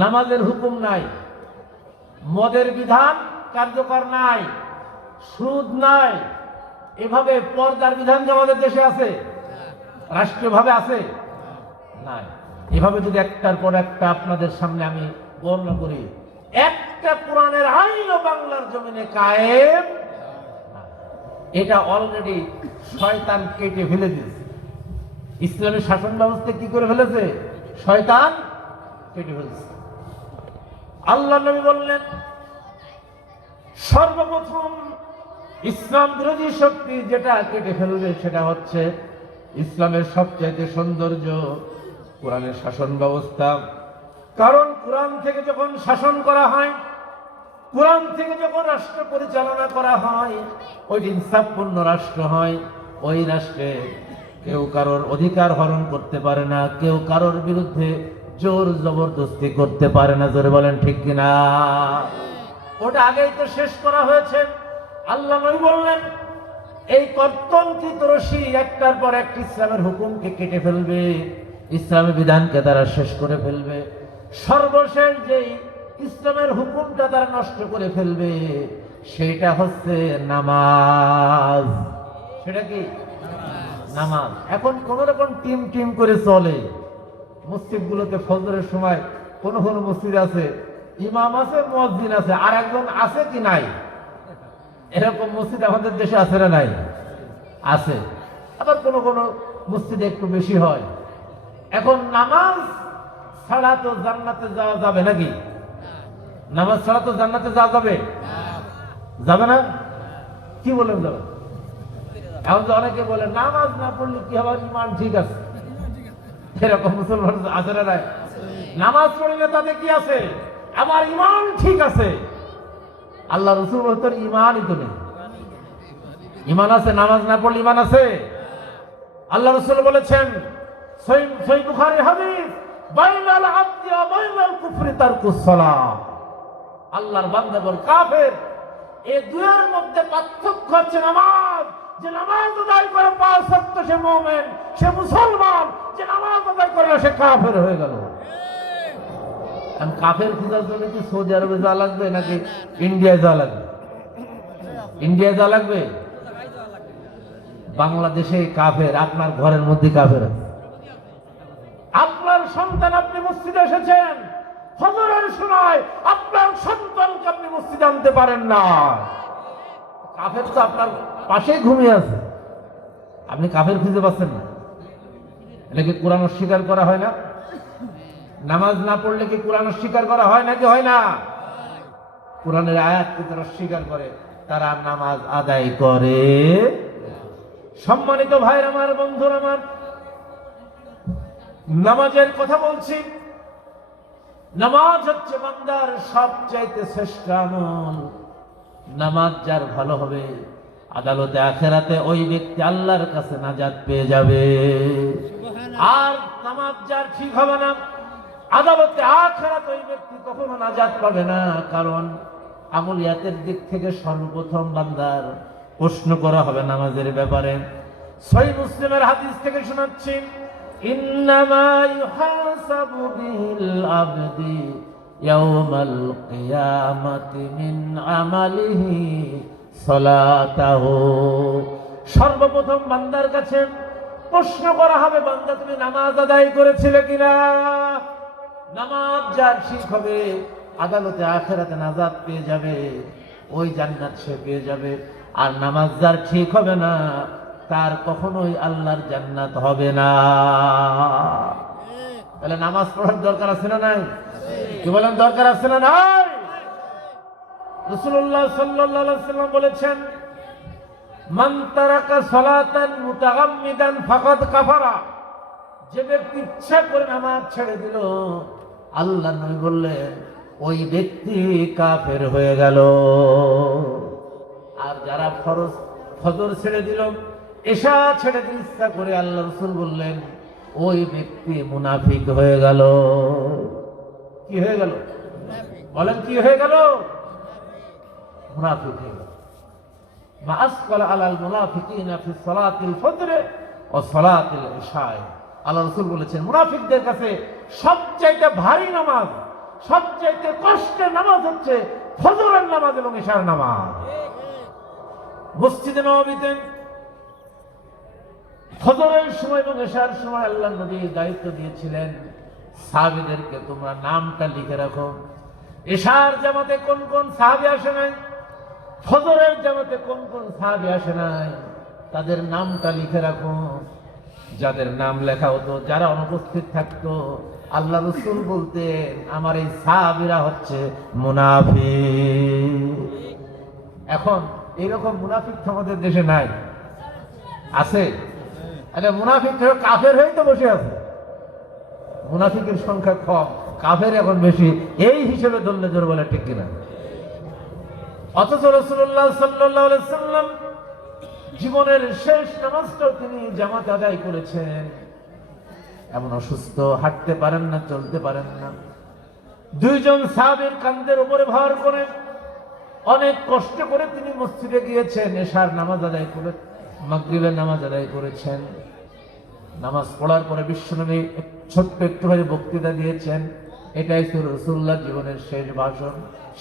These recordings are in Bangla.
নামাজের হুকুম নাই, মদের বিধান কার্যকর নাই, সুদ নাই, এভাবে পর্দার বিধান যে আমাদের দেশে আছে, রাষ্ট্রীয়ভাবে আছে, নাই। এভাবে যদি একটার পর একটা আপনাদের সামনে আমি বর্ণনা করি, একটা কোরআনের আইনও বাংলার জমিনে কায়েম, এটা অলরেডি শয়তান কেটে ফেলে দিয়েছে। ইসলামের শাসন ব্যবস্থা কি করে ফেলেছে? শয়তান কেটে ফেলেছে। আল্লাহ নবী বললেন, সর্বপ্রথম ইসলাম বিরোধী শক্তি যেটা কেটে ফেলবে সেটা হচ্ছে ইসলামের সবচাইতে সৌন্দর্য, কোরআনের শাসন ব্যবস্থা। কারণ কোরআন থেকে যখন শাসন করা হয়, কোরআন থেকে যখন রাষ্ট্র পরিচালনা করা হয় ওইটি ইনসাফপূর্ণ রাষ্ট্র হয়। ওই রাষ্ট্রে কেউ কারোর অধিকার হরণ করতে পারে না, কেউ কারোর বিরুদ্ধে জোর জবরদস্তি করতে পারে না জোরে বলেন ঠিক কিনা? ওটা আগেই তো শেষ করা হয়েছে। আল্লাহ নবী বললেন এই কর্তনকৃত রশি একটার পর একটি ইসলামের হুকুমকে কেটে ফেলবে। ইসলামের বিধানকে তারা শেষ করে ফেলবে। সর্বশেষ যেই ইসলামের হুকুমটা তারা নষ্ট করে ফেলবে সেটা হচ্ছে নামাজ। সেটা কি? নামাজ। এখন কোন রকম টিম টিম করে চলে। মসজিদগুলোতে ফজরের সময় কোন কোন মসজিদ আছে, ইমাম আছে মসজিদ আছে আর একজন আছে কি নাই? এরকম মসজিদ আমাদের দেশে আছে না নাই? আছে। আবার কোন কোন মসজিদে একটু বেশি হয়। এখন নামাজ ছাড়া তো জান্নাতে যাওয়া যাবে নাকি? নামাজ ছাড়া তো জান্নাতে যাওয়া যাবে? যাবে না? কি বলেন যাবে? এখন অনেকে বলে, নামাজ না পড়লে কি হবে? ইমান ঠিক আছে। এরকম মুসলমান আছে না নাই? নামাজ পড়লে তাতে কি আছে? আমার ইমান ঠিক আছে। আল্লাহ রসুল বলতেন ইমানই তো নেই। ইমান আছে, নামাজ না পড়লে ইমান আছে? আল্লাহ রসুল বলেছেন সালাহ আল্লাহর বান্দাগণ কাফের এই দুয়ের মধ্যে পার্থক্য হচ্ছে নামাজ। যে নামাজ আদায় করে পাঁচ সত্য সে মোমেন, সে মুসলমান, যে নামাজ আদায় করে সে কাফের হয়ে গেল। কাফের খোঁজার জন্য কি সৌদি আরবে যাওয়া লাগবে নাকি ইন্ডিয়ায় যাওয়া লাগবে? ইন্ডিয়ায় যাওয়া লাগবে? বাংলাদেশে কাফের, আপনার ঘরের মধ্যে কাফের। আপনার সন্তান আপনি মসজিদে এসেছেন ফজরের সময় আপনার সন্তানকে আপনি মসজিদে আনতে পারেন না। কাফের তো আপনার পাশেই ঘুমিয়ে আছে। আপনি কাফের খুঁজে পাচ্ছেন না। এটা কি কোরআন অস্বীকার করা হয় না? নামাজ না পড়লে কি কোরআন অস্বীকার করা হয় নাকি হয় না? কোরআনের আয়াতকে তারা অস্বীকার করে? তারা নামাজ আদায় করে। সম্মানিত ভাইয়ের আমার, বন্ধুর আমার, নামাজের কথা বলছি। নামাজ হচ্ছে বান্দার সবচাইতে শ্রেষ্ঠ আমল। নামাজ যার ভালো হবে আদালতে আখেরাতে ওই ব্যক্তি আল্লাহর কাছে নাজাত পেয়ে যাবে। আর নামাজ যার ঠিক হবে না আদালতে আখেরাতে ওই ব্যক্তি কখনো নাজাত পাবে না। কারণ আমলিয়াতের দিক থেকে সর্বপ্রথম বান্দার প্রশ্ন করা হবে নামাজের ব্যাপারে। সহি মুসলিমের হাদিস থেকে শোনাচ্ছি ইন্নামা ইউহাসাবু বিল আবদি ইয়াউমাল কিয়ামাতি মিন আমালিহি সালাতাহু। সর্বপ্রথম বান্দার কাছে প্রশ্ন করা হবে, বান্দা, তুমি নামাজ আদায় করেছিলে কিনা? নামাজ যার ঠিক হবে, আদালতে, আখেরাতে নাজাত পেয়ে যাবে, ওই জান্নাত সে পেয়ে যাবে। আর নামাজ যার ঠিক হবে না, তার কখনোই আল্লাহর জান্নাত হবে না। তাহলে নামাজ পড়ার দরকার আছে না নাই? কি বলেন, দরকার আছে না নাই? রসুল্লাহ সাল্লাল্লাহু সাল্লাম বলেছেন, মান তারাকা সালাতান মুতাগাম্মিদান ফাকাদ কাফারা। যে ব্যক্তি ইচ্ছা করে নামাজ ছেড়ে দিল, আল্লাহ নবী বললেন, ওই ব্যক্তি কাফের হয়ে গেল। আর যারা ফরজ, ফজর ছেড়ে দিল, এশা ছেড়ে দিল, ইচ্ছা করে আল্লাহ রসুল বললেন, ওই ব্যক্তি মুনাফিক হয়ে গেল। কি হয়ে গেল? বলেন কি হয়ে গেল? মুনাফিক গেল মা আসকাল আলাল মুনাফিকিনা ফি সালাতিল ফজর ও সালাতিল ইশায়। আল্লাহ রাসূল বলেছেন, মুনাফিকদের কাছে সবচাইতে ভারী নামাজ, সবচাইতে কষ্টের নামাজ হচ্ছে ফজরের নামাজ এবং ঈশার নামাজ। মসজিদে নবীতে ফজরের সময় এবং এশার সময় আল্লাহ নবী দায়িত্ব দিয়েছিলেন, সাহাবিদেরকে তোমরা নামটা লিখে রাখো। এশার জামাতে কোন কোন সাহাবি আসে নাই? ফজরের জামাতে কোন কোন সাহাবি আসে নাই? তাদের নামটা লিখে রাখো। যাদের নাম লেখা হতো, যারা অনুপস্থিত থাকতো, আল্লাহ রসুল বলতেন, আমার এই সাহাবিরা হচ্ছে মুনাফি এখন এইরকম মুনাফিক আমাদের দেশে নাই। আছে? আরে মুনাফিক কাফের হয়েই তো বসে আছে। মুনাফিকের সংখ্যা কম, কাফের এখন বেশি। এই হিসেবে ধরলে জোর বলে ঠিক কিনা? অথচ রসুল্লাহ সাল্লাহ সাল্লাম জীবনের শেষ নামাজটাও তিনি জামাত আদায় করেছেন। এমন অসুস্থ, হাঁটতে পারেন না, চলতে পারেন না। দুইজন সাহাবের কান্দের উপরে ভার করে অনেক কষ্ট করে তিনি মসজিদে গিয়েছেন, এশার নামাজ আদায় করে, মাগরিবের নামাজ আদায় করেছেন। নামাজ পড়ার পরে বিশ্বনবী ছোট্ট একটুখানি বক্তৃতা দিয়েছেন, এটাই ছিল রসুল্লাহ জীবনের শেষ ভাষণ,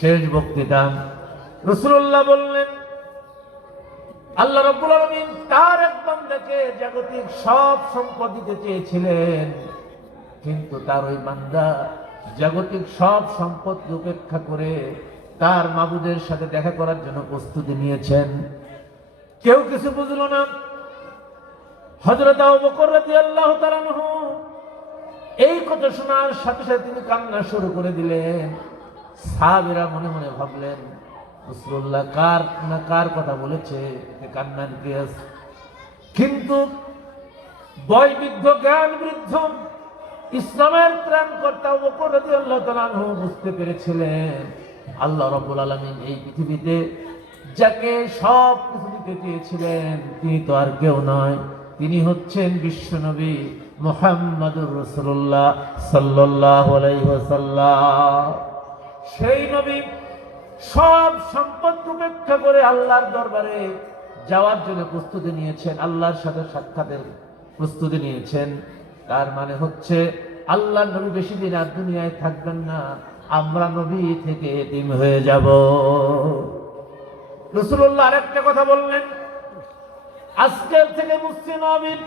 শেষ বক্তৃতা। রসুল্লাহ বললেন, আল্লাহ রব্বুল আলমিন তার এক বান্দাকে জাগতিক সব সম্পদ দিতে চেয়েছিলেন, কিন্তু তার ওই বান্দা জাগতিক সব সম্পদ উপেক্ষা করে তার মাবুদের সাথে দেখা করার জন্য প্রস্তুতি নিয়েছেন। কেউ কিছু বুঝলো না। হজরত আনহু এই কথা শোনার সাথে সাথে তিনি কান্না শুরু করে দিলেন। সাহাবীরা মনে মনে ভাবলেন রাসূলুল্লাহ কার, না কার কথা বলেছে? কান্নার কি কিন্তু বয় বৃদ্ধ জ্ঞান বৃদ্ধ ইসলামের ত্রাণকর্তা রাদিয়াল্লাহু তাআলা আনহু বুঝতে পেরেছিলেন, আল্লাহ রাব্বুল আলামিন এই পৃথিবীতে যাকে সব কিছু দিতে চেয়েছিলেন, তিনি তো আর কেউ নয়। তিনি হচ্ছেন বিশ্বনবী মোহাম্মদুর রসুল্লাহ সাল্লাহ আলাইসাল্লাম সেই নবী সব সম্পদ উপেক্ষা করে আল্লাহর দরবারে যাওয়ার জন্য প্রস্তুতি নিয়েছেন, আল্লাহর সাথে সাক্ষাতের প্রস্তুতি নিয়েছেন। তার মানে হচ্ছে আল্লাহ নবী বেশি দিন আর দুনিয়ায় থাকবেন না, আমরা নবী থেকে এতিম হয়ে যাব। রসুল্লাহ আরেকটা কথা বললেন, আজকের থেকে মুসলিম নবীর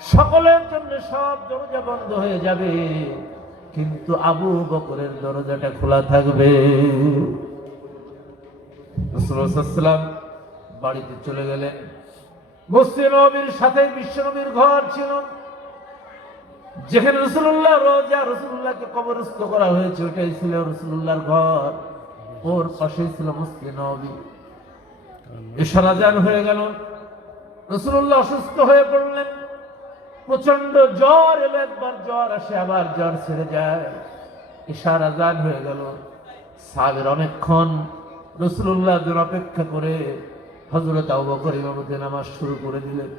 সকলের জন্য সব দরজা বন্ধ হয়ে যাবে। কিন্তু আবু বকরের দরজাটা খোলা থাকবে। বাড়িতে চলে গেলেন। মুসলিম নবীর সাথে বিশ্বনবীর ঘর ছিল। যেখানে রসুল্লাহ রোজা রসুল্লাহকে কবরস্থ করা হয়েছে ওটাই ছিল রসুল্লাহর ঘর। ওর পাশেই ছিল মুসলিম নবী। ইশারাজান হয়ে গেল। রসুল্লাহ অসুস্থ হয়ে পড়লেন। প্রচণ্ড জ্বর এলো একবার, জ্বর আসে আবার জ্বর ছেড়ে যায়। ইশারাজান হয়ে গেল। সাবের অনেকক্ষণ রসুল্লাহ অপেক্ষা করে হজরত আবু বকর ইমামতে নামাজ শুরু করে দিলেন।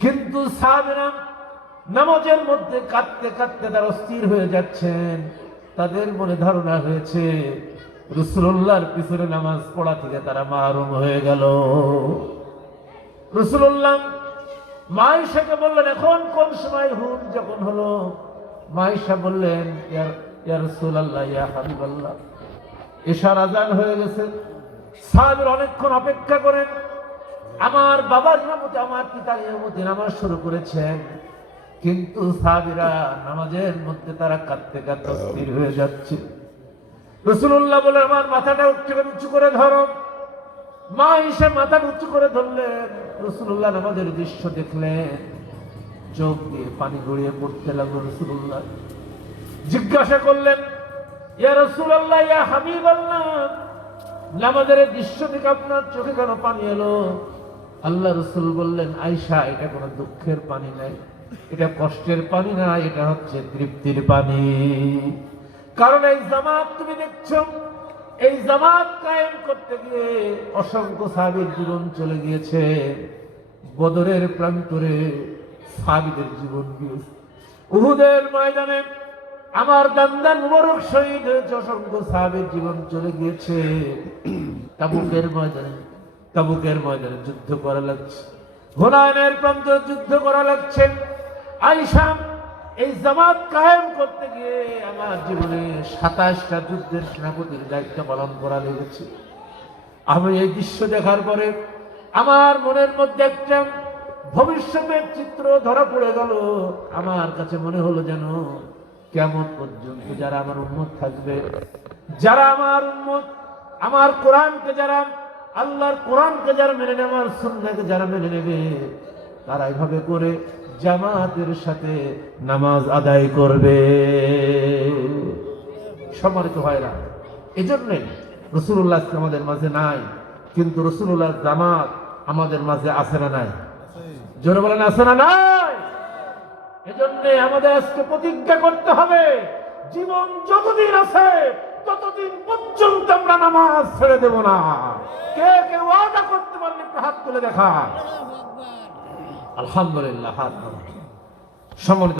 কিন্তু সাহাবেরা নামাজের মধ্যে কাঁদতে কাঁদতে তারা অস্থির হয়ে যাচ্ছেন। তাদের মনে ধারণা হয়েছে রসুল্লাহর পিছনে নামাজ পড়া থেকে তারা মাহরুম হয়ে গেল। রসুল্লাহ মাইশাকে বললেন, এখন কোন সময় হুন যখন হলো? বললেন রসুল্লাহ ইয়া হাবিবাল্লাহ। এশার আজান হয়ে গেছে। সাহাবের অনেকক্ষণ অপেক্ষা করেন। আমার বাবার ইমামতি আমার পিতার ইমামতি নামাজ শুরু করেছেন। কিন্তু সাহাবিরা নামাজের মধ্যে তারা কাঁদতে কাঁদতে স্থির হয়ে যাচ্ছে। রসুল্লাহ বলে, আমার মাথাটা উচ্চ উঁচু করে ধরো। মা এসে মাথাটা উঁচু করে ধরলেন। রসুল্লাহ নামাজের দৃশ্য দেখলেন, চোখ দিয়ে পানি গড়িয়ে পড়তে লাগল রসুল্লাহ। জিজ্ঞাসা করলেন, ইয়া রসুল্লাহ, ইয়া হাবিব আল্লাহ নামাজের দৃশ্য থেকে আপনার চোখে কেন পানি এলো? আল্লাহ রসুল বললেন আয়সা এটা কোনো দুঃখের পানি নাই, এটা কষ্টের পানি না, এটা হচ্ছে তৃপ্তির পানি। কারণ এই জামাত তুমি দেখছ এই জামাত কায়েম করতে গিয়ে অসংখ্য সাহাবীর জীবন চলে গিয়েছে। বদরের প্রান্তরে সাহাবীদের জীবন গিয়েছে। উহুদের ময়দানে আমার দান্দান মুবারক শহীদ হয়েছে, অসংখ্য সাহাবীর জীবন চলে গিয়েছে। তাবুকের ময়দানে তাবুকের ময়দানে যুদ্ধ করা লাগছে। হুনায়নের প্রান্তরে যুদ্ধ করা লাগছে। আইসাম এই জামাত কায়েম করতে গিয়ে আমার জীবনে সাতাশটা যুদ্ধের সেনাপতির দায়িত্ব পালন করা লেগেছে। আমি এই দৃশ্য দেখার পরে আমার মনের মধ্যে একটা ভবিষ্যতের চিত্র ধরা পড়ে গেল। আমার কাছে মনে হলো যেন কেমন পর্যন্ত যারা আমার উন্মত থাকবে, যারা আমার উন্মত আমার কোরআনকে যারা, আল্লাহর কোরআনকে যারা মেনে নেবে আমার সুন্নাকে যারা মেনে নেবে, তারা এভাবে করে জামাতের সাথে নামাজ আদায় করবে। সম্মানিত ভাইরা এই জন্যে রসুল্লাহ আমাদের মাঝে নাই, কিন্তু রসুল্লাহ জামাত আমাদের মাঝে আছে না নাই? জোরে বলেন, আছে না নাই? এজন্য আমাদের আজকে প্রতিজ্ঞা করতে হবে, জীবন যতদিন আছে, ততদিন পর্যন্ত আমরা নামাজ ছেড়ে দেব না। কে কে ওয়াদা করতে পারলে হাত তুলে দেখা আলহামদুলিল্লাহ হাত। সম্মানিত